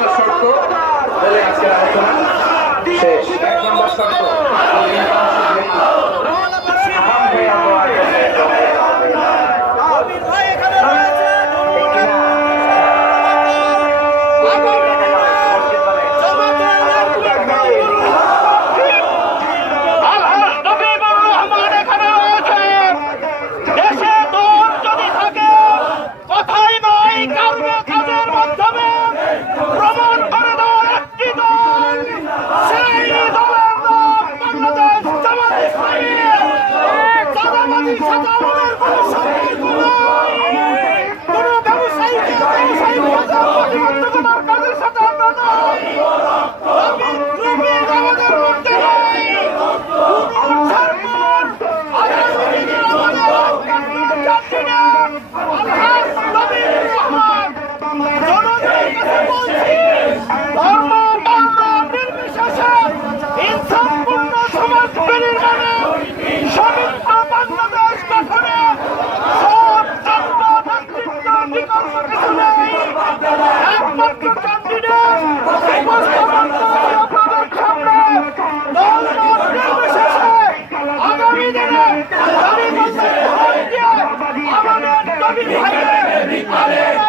Eso soltó চাঁদাবাজি আমাদের দাবি ভাইকে